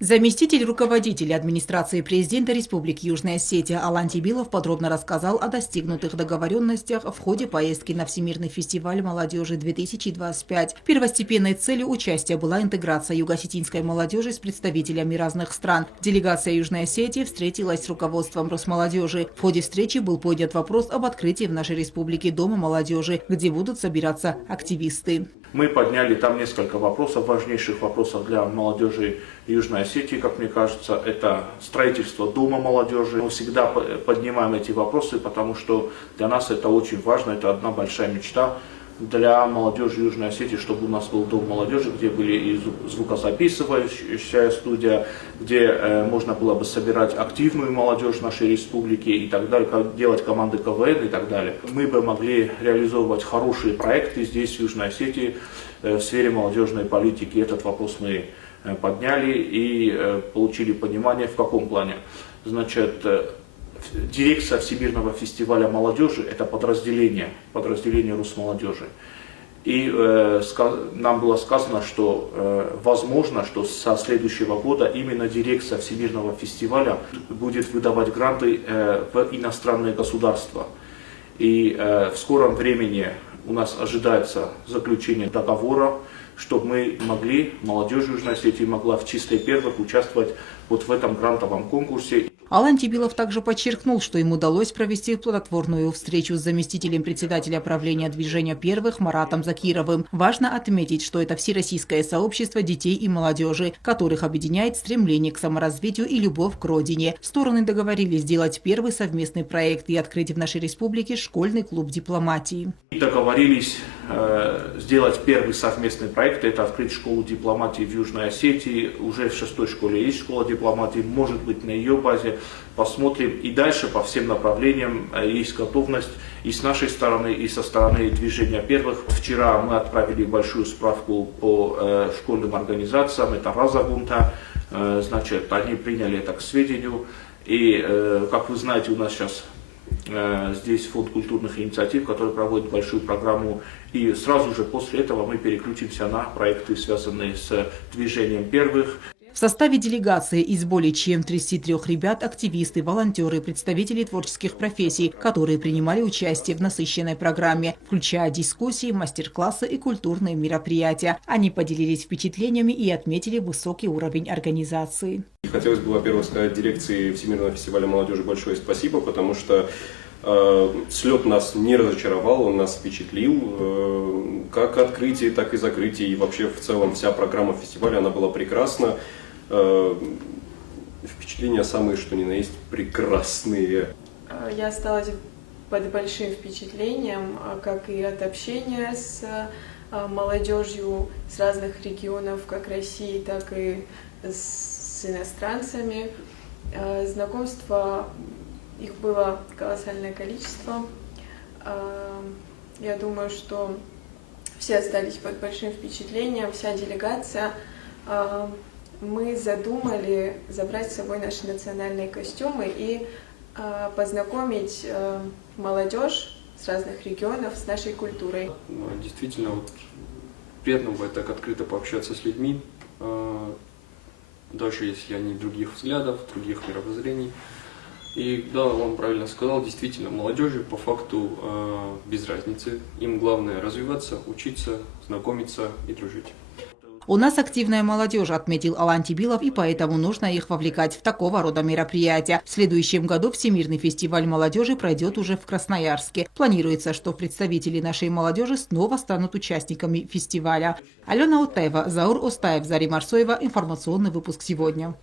Заместитель руководителя администрации президента Республики Южная Осетия Алан Тибилов подробно рассказал о достигнутых договоренностях в ходе поездки на Всемирный фестиваль молодежи 2025. Первостепенной целью участия была интеграция юго-осетинской молодежи с представителями разных стран. Делегация Южной Осетии встретилась с руководством Росмолодежи. В ходе встречи был поднят вопрос об открытии в нашей республике Дома молодежи, где будут собираться активисты. Мы подняли там несколько вопросов, важнейших вопросов для молодежи Южной Осетии, как мне кажется, это строительство Дома молодежи. Мы всегда поднимаем эти вопросы, потому что для нас это очень важно, это одна большая мечта для молодежи Южной Осетии, чтобы у нас был Дом молодежи, где были и звукозаписывающая студия, где можно было бы собирать активную молодежь нашей республики и так далее, делать команды КВН и так далее. Мы бы могли реализовывать хорошие проекты здесь, в Южной Осетии, в сфере молодежной политики. Этот вопрос мы подняли и получили понимание, в каком плане. Значит, дирекция Всемирного фестиваля молодежи – это подразделение Росмолодежи. И нам было сказано, что возможно, что со следующего года именно дирекция Всемирного фестиваля будет выдавать гранты в иностранные государства. И в скором времени у нас ожидается заключение договора, чтобы мы могли, молодежь Южной Осетии могла в числе первых участвовать вот в этом грантовом конкурсе. Алан Тибилов также подчеркнул, что им удалось провести плодотворную встречу с заместителем председателя правления движения первых Маратом Закировым. Важно отметить, что это всероссийское сообщество детей и молодежи, которых объединяет стремление к саморазвитию и любовь к родине. Стороны договорились сделать первый совместный проект и открыть в нашей республике школьный клуб дипломатии. Договорились сделать первый совместный проект, это открыть школу дипломатии в Южной Осетии. Уже в 6-й школе есть школа дипломатии, может быть на ее базе. Посмотрим. И дальше по всем направлениям есть готовность и с нашей стороны, и со стороны движения первых. Вчера мы отправили большую справку по школьным организациям, это Разагунта. Значит, они приняли это к сведению. И, как вы знаете, у нас сейчас здесь фонд культурных инициатив, который проводит большую программу. И сразу же после этого мы переключимся на проекты, связанные с движением первых. В составе делегации из более чем 33 ребят активисты, волонтеры, представители творческих профессий, которые принимали участие в насыщенной программе, включая дискуссии, мастер-классы и культурные мероприятия. Они поделились впечатлениями и отметили высокий уровень организации. Хотелось бы, во-первых, сказать дирекции Всемирного фестиваля молодежи большое спасибо, потому что слет нас не разочаровал, он нас впечатлил. Как открытие, так и закрытие. И вообще в целом вся программа фестиваля, она была прекрасна. Впечатления самые, что ни на есть, прекрасные. Я осталась под большим впечатлением, как и от общения с молодежью с разных регионов, как России, так и с иностранцами. Знакомства, их было колоссальное количество. Я думаю, что все остались под большим впечатлением, вся делегация. Мы задумали забрать с собой наши национальные костюмы и познакомить молодежь с разных регионов с нашей культурой. Действительно, приятно бывает так открыто пообщаться с людьми, даже если они других взглядов, других мировоззрений. И да, он правильно сказал, действительно, молодежи по факту без разницы. Им главное развиваться, учиться, знакомиться и дружить. У нас активная молодежь, отметил Алан Тибилов, и поэтому нужно их вовлекать в такого рода мероприятия. В следующем году Всемирный фестиваль молодежи пройдет уже в Красноярске. Планируется, что представители нашей молодежи снова станут участниками фестиваля. Алена Утаева, Заур Остаев, Зарим Арсоева. Информационный выпуск сегодня.